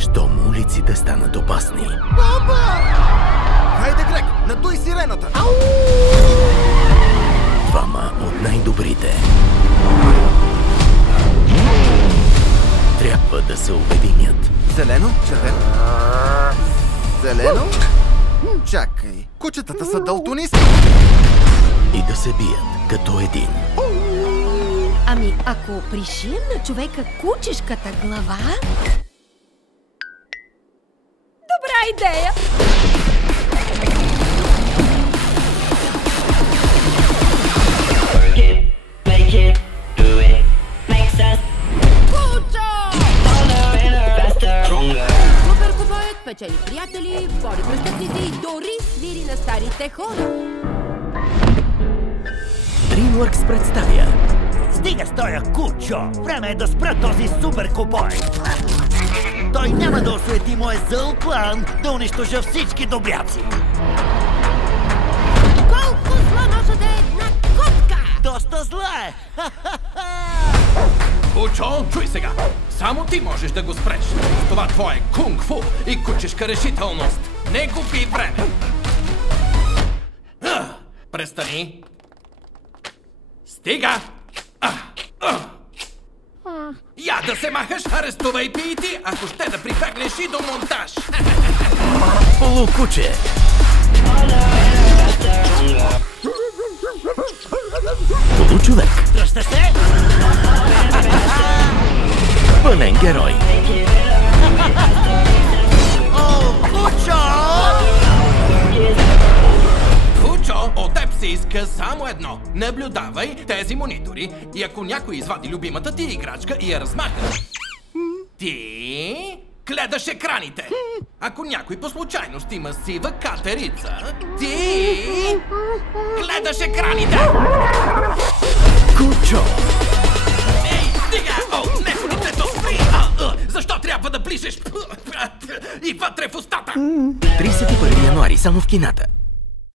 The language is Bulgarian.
щом улиците станат опасни. Папа! Хайде, Грег, надуй сирената! Ау! Двама от най-добрите трябва да се обединят. Зелено, червено. Зелено? Чакай, кучетата са далтонисти. И да се бият като един. Ами, ако пришием на човека кучешката глава... Добра идея! Супер кубоят печели приятели, бори престъпници и дори свири на старите хора. DreamWorks представя Стига с тоя кучо! Време е да спра този супер кубой! Той няма да осуети моя зъл план да унищожа всички добряци! Колко зла може да е една котка? Доста зле! Кучо, чуй сега! Само ти можеш да го спреш. Това твое кунг-фу и кучешка решителност. Не губи време! Престани! Стига! Я да се махаш, арестувай пиити, ако ще да прибегнеш и до монтаж! Полукуче. Получовек. Дръжте се! Пълен герой. О, кучо! Кучо, от теб се иска само едно. Наблюдавай тези монитори и ако някой извади любимата ти играчка и я размаха, ти гледаш екраните. Ако някой по случайност има сива катерица, ти гледаш екраните. Кучо. Ей, стига! О, не, лицето спри! Защо трябва да ближеш и вътре в устата? 31 януари, само в кината.